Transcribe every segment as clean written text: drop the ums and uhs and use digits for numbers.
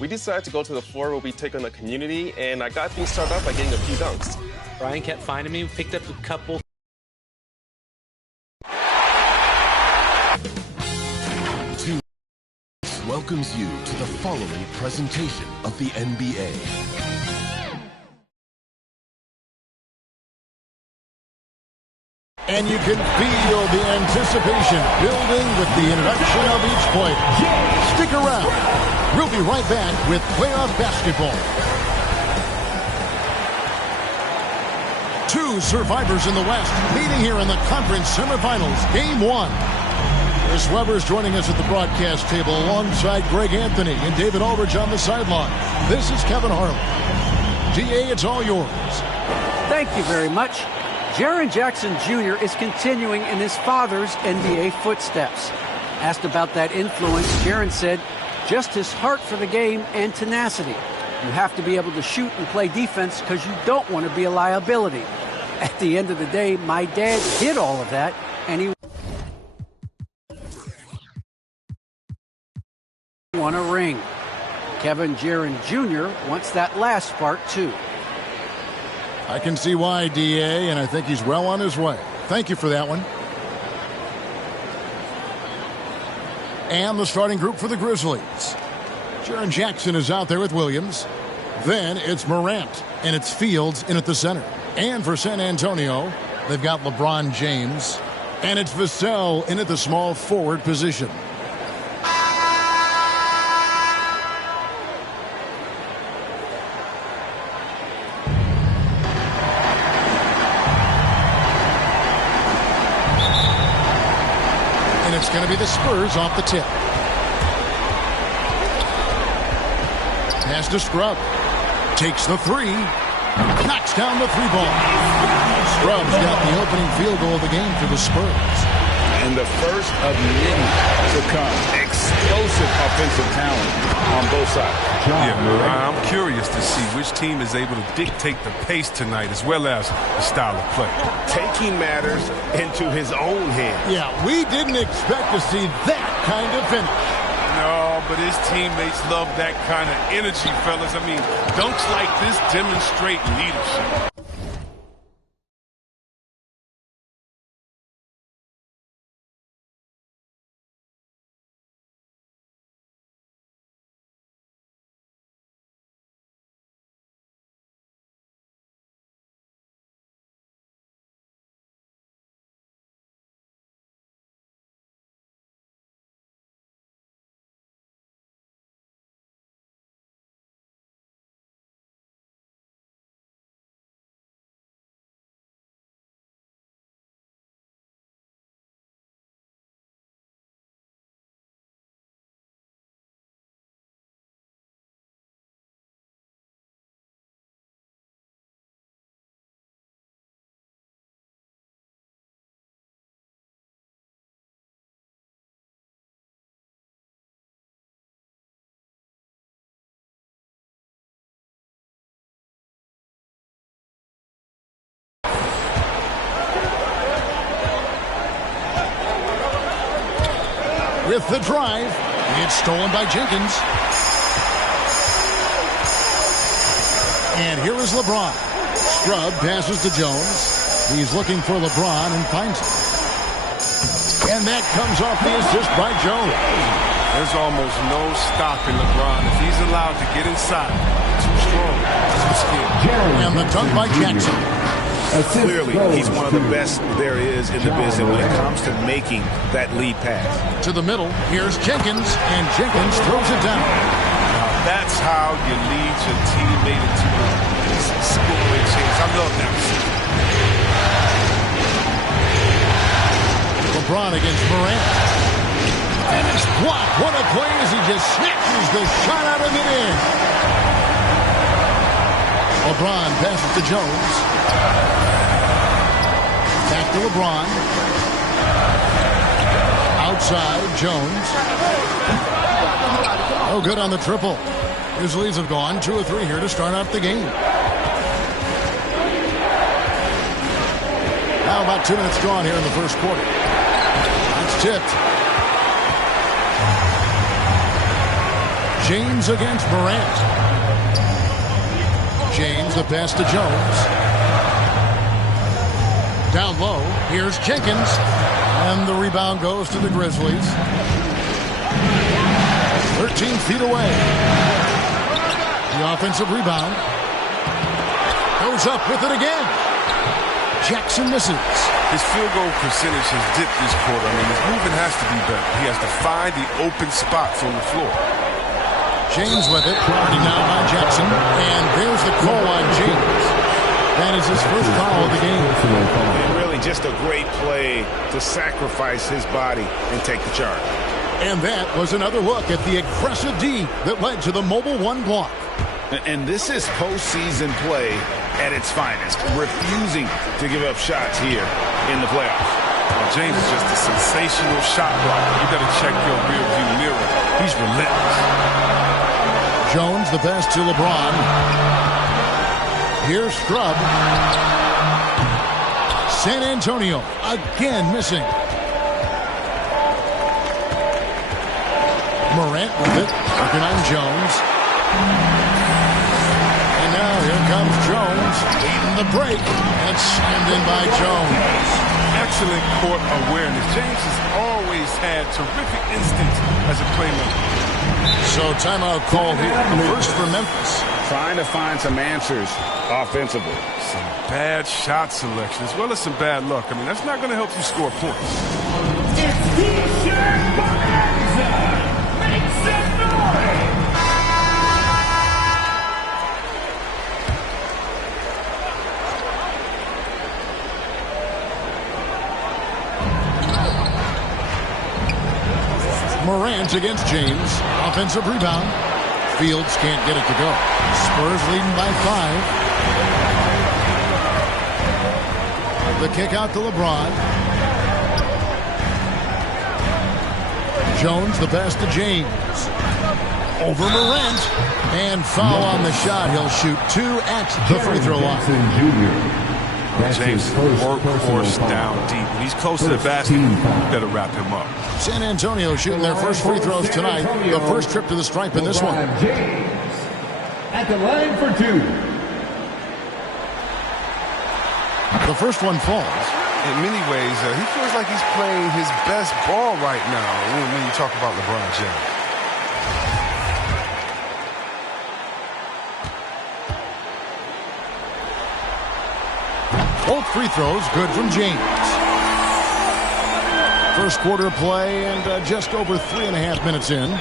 we decided to go to the floor where we take on the community, and I got things started off by getting a few dunks. Brian kept finding me, picked up a couple. Welcomes you to the following presentation of the NBA. And you can feel the anticipation building with the introduction of each player. Stick around. We'll be right back with playoff basketball. Two survivors in the West meeting here in the conference semifinals. Game 1. Chris Webber's joining us at the broadcast table alongside Greg Anthony and David Aldridge on the sideline. This is Kevin Harlan. DA, it's all yours. Thank you very much. Jaren Jackson Jr. is continuing in his father's NBA footsteps. Asked about that influence, Jaren said, just his heart for the game and tenacity. You have to be able to shoot and play defense because you don't want to be a liability. At the end of the day, my dad did all of that, and he won a ring. Kevin Jaren Jr. wants that last part, too. I can see why, DA, and I think he's well on his way. Thank you for that one. And the starting group for the Grizzlies. Jaren Jackson is out there with Williams. Then it's Morant, and it's Fields in at the center. And for San Antonio, they've got LeBron James, and it's Vassell in at the small forward position. It's going to be the Spurs off the tip. Pass to Scrub. Takes the three. Knocks down the three ball. Scrub's got the opening field goal of the game for the Spurs. And the first of many to come. Explosive offensive talent on both sides. Yeah, I'm curious to see which team is able to dictate the pace tonight as well as the style of play. Taking matters into his own hands. Yeah, we didn't expect to see that kind of finish. No, but his teammates love that kind of energy, fellas. I mean, dunks like this demonstrate leadership. With the drive, it's stolen by Jenkins. And here is LeBron. Scrub passes to Jones. He's looking for LeBron and finds him. And that comes off the assist by Jones. There's almost no stopping LeBron if he's allowed to get inside. Too strong, too skilled. And the dunk by Jackson. Clearly, he's one of the best there is in the business when it comes to making that lead pass. To the middle, here's Jenkins, and Jenkins throws it down. Now that's how you lead your teammate into a scoring chance. I love that. LeBron against Morant. And it's blocked. What a play as he just snatches the shot out of midair. LeBron passes to Jones. Back to LeBron. Outside, Jones. Oh, good on the triple. His leads have gone 2 or 3 here to start out the game. Now about 2 minutes gone here in the first quarter. It's tipped. James against Morant. James, the pass to Jones. Down low, here's Jenkins. And the rebound goes to the Grizzlies. 13 feet away. The offensive rebound. Goes up with it again. Jackson misses. His field goal percentage has dipped this quarter. I mean, his movement has to be better. He has to find the open spots on the floor. James with it. Guarded now by Jackson. And there's the call on James. That is his first foul of the game. And really just a great play to sacrifice his body and take the charge. And that was another look at the aggressive D that led to the mobile one block. And this is postseason play at its finest, refusing to give up shots here in the playoffs. Well, James is just a sensational shot blocker. You got to check your rearview mirror. He's relentless. Jones, the pass to LeBron. Here's Scrub. San Antonio again missing. Morant with it. Working on Jones. And now here comes Jones. Leading the break. And it's slammed in by Jones. Excellent court awareness. James has always had terrific instincts as a playmaker. So timeout called here. First for Memphis. Trying to find some answers offensively. Some bad shot selection as well as some bad luck. I mean, that's not going to help you score points. It's T-shirt bonanza. Make some noise. Morant against James. Offensive rebound. Fields can't get it to go. Spurs leading by 5. The kick out to LeBron. Jones, the pass to James. Over Morant. And foul on the shot. He'll shoot 2 at the free throw line. James, workhorse down deep. When he's close to the basket, you better wrap him up. San Antonio shooting their first free throws tonight. The first trip to the stripe in this one. James at the line for 2. The first one falls. In many ways, he feels like he's playing his best ball right now when you talk about LeBron James. Both free throws good from James. First quarter play and just over 3.5 minutes in.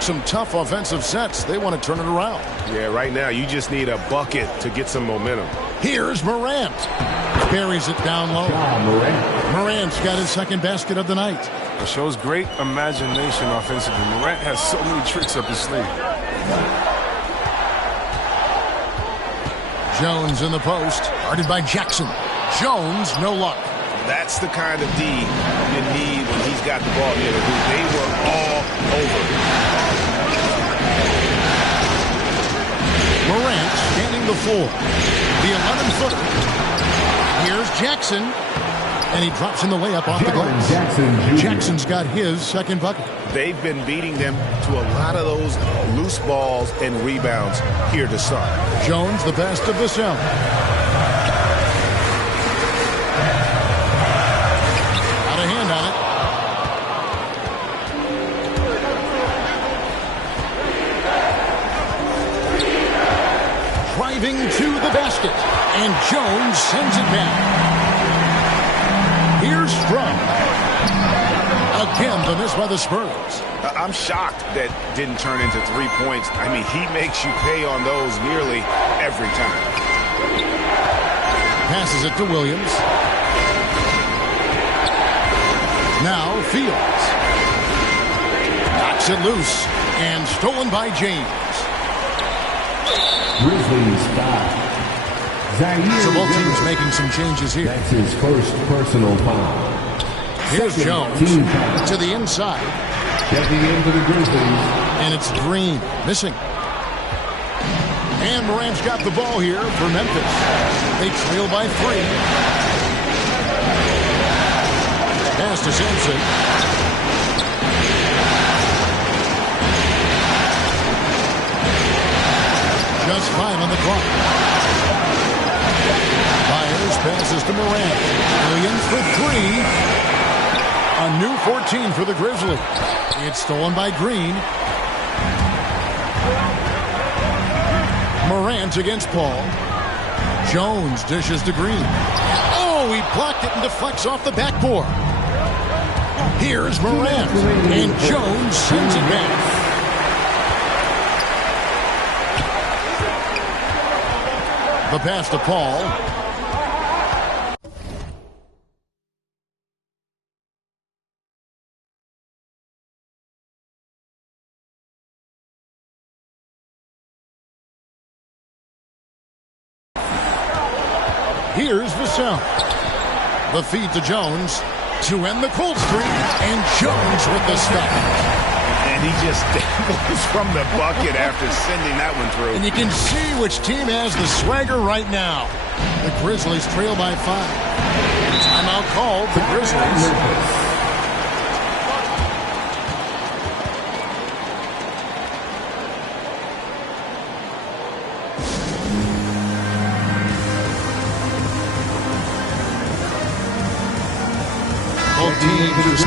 Some tough offensive sets. They want to turn it around. Yeah, right now you just need a bucket to get some momentum. Here's Morant. Carries it down low. Morant's got his second basket of the night. It shows great imagination offensively. Morant has so many tricks up his sleeve. Jones in the post. Guarded by Jackson. Jones, no luck. That's the kind of D you need when he's got the ball here. They were all over. Morant scanning the floor. The 11-footer. Here's Jackson. And he drops in the layup off the glass. Jackson's got his second bucket. They've been beating them to a lot of those loose balls and rebounds here to start. Jones, the best of the cell. Got a hand on it. Driving to the basket. And Jones sends it back. Here's Scrub. Again, the miss by the Spurs. I'm shocked that didn't turn into 3 points. I mean, he makes you pay on those nearly every time. Passes it to Williams. Now Fields. Knocks it loose. And stolen by James. Grizzlies foul. So both teams making some changes here. That's his first personal foul. Here's Jones to the inside. Checking into the Grizzlies. And it's Green missing. And Morant's got the ball here for Memphis. They trail by 3. Pass to Simpson. Just 5 on the clock. Myers passes to Morant. Williams for 3. A new 14 for the Grizzlies. It's stolen by Green. Morant against Paul. Jones dishes to Green. Oh, he blocked it and deflects off the backboard. Here's Morant. And Jones sends it back. The pass to Paul. Here's Vassell. The feed to Jones to end the cold streak, and Jones with the stop. And he just dabbles from the bucket after sending that one through. And you can see which team has the swagger right now. The Grizzlies trail by 5. Timeout called the Grizzlies. Both teams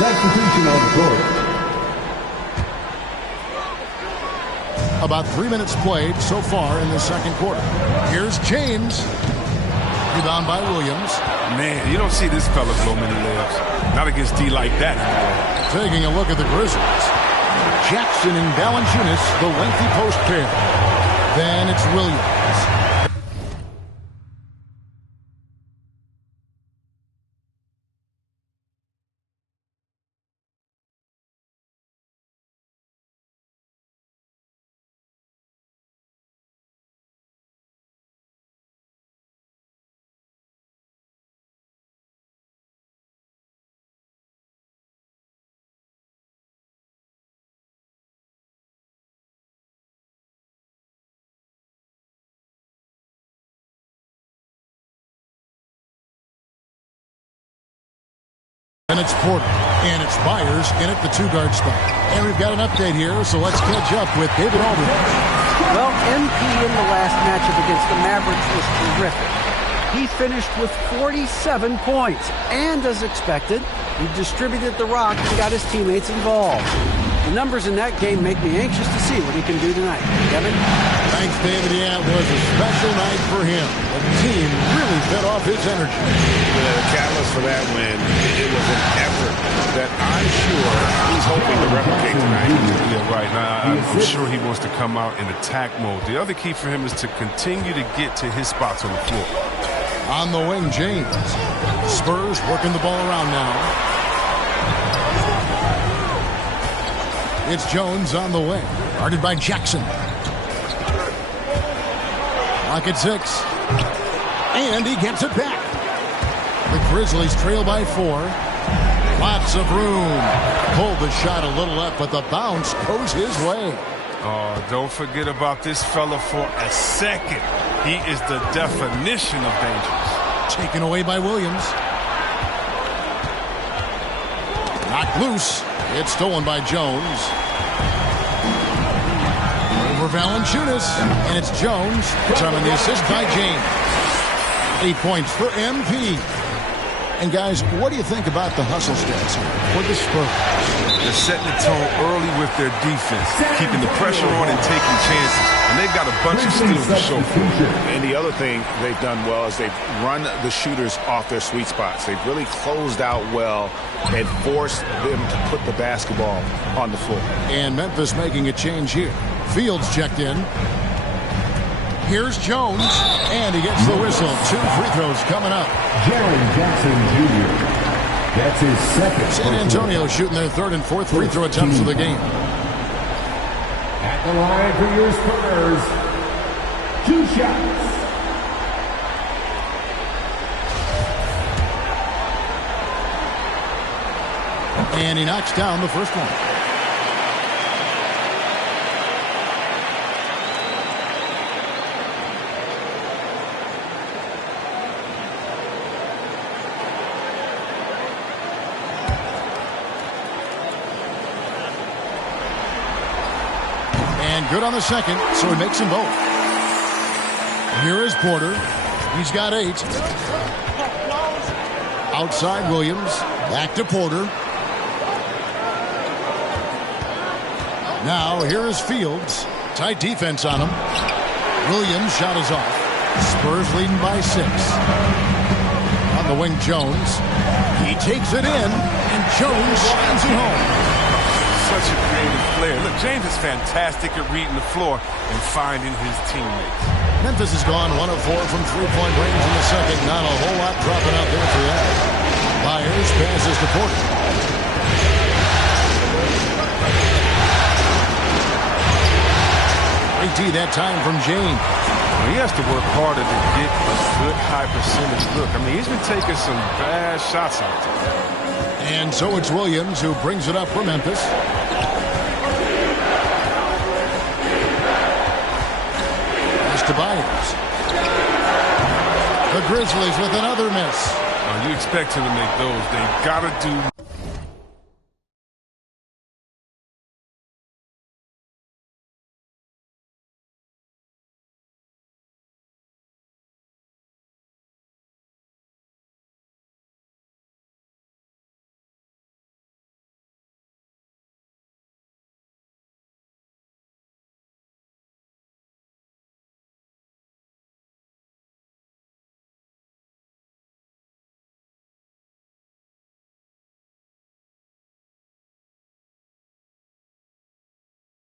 Substitution on the court. About 3 minutes played so far in the second quarter. Here's James. Rebound by Williams. Man, you don't see this fella blow many layups. Not against D like that. Taking a look at the Grizzlies. Jackson and Valanciunas, the lengthy post pair. Then it's Williams. And it's Porter. And it's Myers in at the 2-guard spot. And we've got an update here, so let's catch up with David Aldridge. Well, MP in the last matchup against the Mavericks was terrific. He finished with 47 points. And as expected, he distributed the rock and got his teammates involved. The numbers in that game make me anxious to see what he can do tonight. Kevin? Thanks, David. Yeah, it was a special night for him. The team really fed off his energy. The catalyst for that win, it was an effort that I'm sure he's hoping to replicate tonight. Yeah, right. Now, I'm sure he wants to come out in attack mode. The other key for him is to continue to get to his spots on the floor. On the wing, James. Spurs working the ball around now. It's Jones on the wing. Guarded by Jackson. Clock at 6. And he gets it back. The Grizzlies trail by 4. Lots of room. Pulled the shot a little left, but the bounce goes his way. Oh, don't forget about this fella for a second. He is the definition of dangerous. Taken away by Williams. Knocked loose. It's stolen by Jones. Over Valanciunas. And it's Jones. Returning the assist by James. 8 points for MP. And guys, what do you think about the hustle stats for the Spurs? They're setting the tone early with their defense, keeping the pressure on and taking chances. And they've got a bunch of skills to show for it. And the other thing they've done well is they've run the shooters off their sweet spots. They've really closed out well and forced them to put the basketball on the floor. And Memphis making a change here. Fields checked in. Here's Jones, and he gets the whistle. 2 free throws coming up. Jaren Jackson Jr. That's his second. San Antonio shooting their 3rd and 4th free throw attempts of the game. At the line for your Spurs, 2 shots. And he knocks down the first one. And good on the second, so he makes them both. Here is Porter. He's got 8. Outside Williams. Back to Porter. Now here is Fields. Tight defense on him. Williams' shot is off. Spurs leading by 6. On the wing, Jones. He takes it in, and Jones slams it home. Such a creative player. Look, James is fantastic at reading the floor and finding his teammates. Memphis has gone 1 of 4 from three-point range in the second. Not a whole lot dropping out there for that. Myers passes to Porter. Great D that time from James. Well, he has to work harder to get a good high percentage look. I mean, he's been taking some bad shots out there. And so it's Williams who brings it up for Memphis. Pass to Myers. The Grizzlies with another miss. You expect him to make those. They got to do